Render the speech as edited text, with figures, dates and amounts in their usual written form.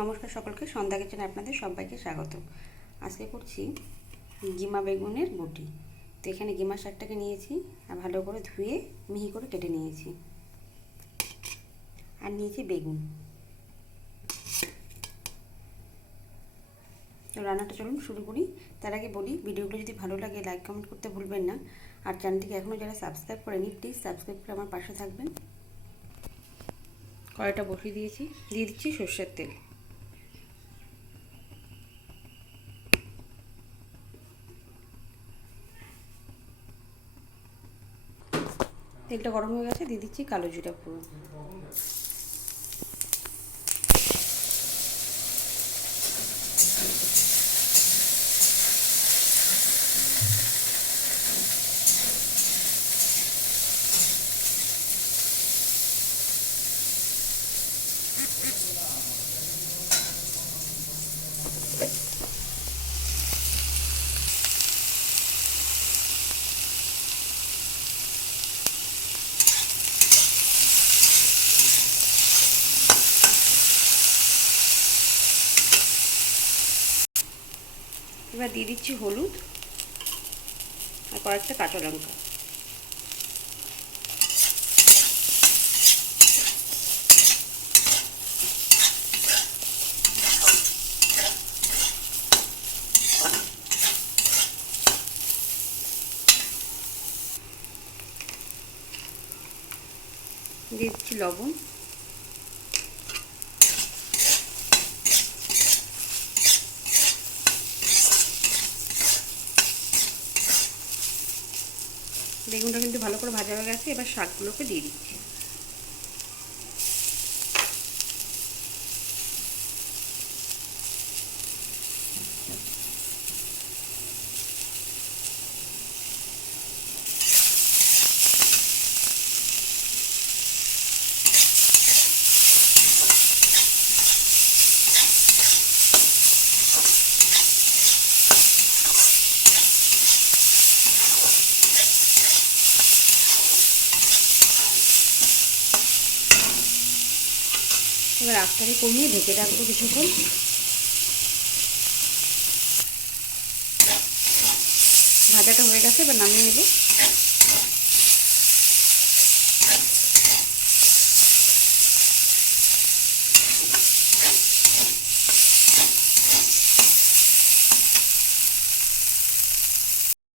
নমস্কার সকলকে, সন্ধ্যা কিচেনে আপনাদের সবাইকে স্বাগত। আজকে করছি গিমা বেগুনের বটি। তো এখানে গিমা শাকটাকে নিয়েছি আর ভালো করে ধুয়ে মিহি করে কেটে নিয়েছি, আর নিয়েছি বেগুন। তো রান্নাটা চলুন শুরু করি। তার আগে বলি, ভিডিওগুলো যদি ভালো লাগে লাইক কমেন্ট করতে ভুলবেন না, আর চ্যানেলটিকে এখনও যারা সাবস্ক্রাইব করেনি প্লিজ সাবস্ক্রাইব করে আমার পাশে থাকবেন। কড়াইটা বসিয়ে দিয়েছি, দিয়ে দিচ্ছি সর্ষের তেল। তেলটা গরম হয়ে গেছে, দিয়ে দিচ্ছি কালো জিরা পুরো। এবার দিয়ে দিচ্ছি হলুদ আর কয়েকটা কাঁচা লঙ্কা। দিয়ে দিচ্ছি লবণ। বেগুনটা কিন্তু ভালো করে ভাজা হয়ে গেছে, এবার শাকগুলোকে দিয়ে দিচ্ছি। এবার আঁচটাকে কমিয়ে ঢেকে রাখবো কিছুক্ষণ। ভাজাটা হয়ে গেছে, এবার নামিয়ে নেব।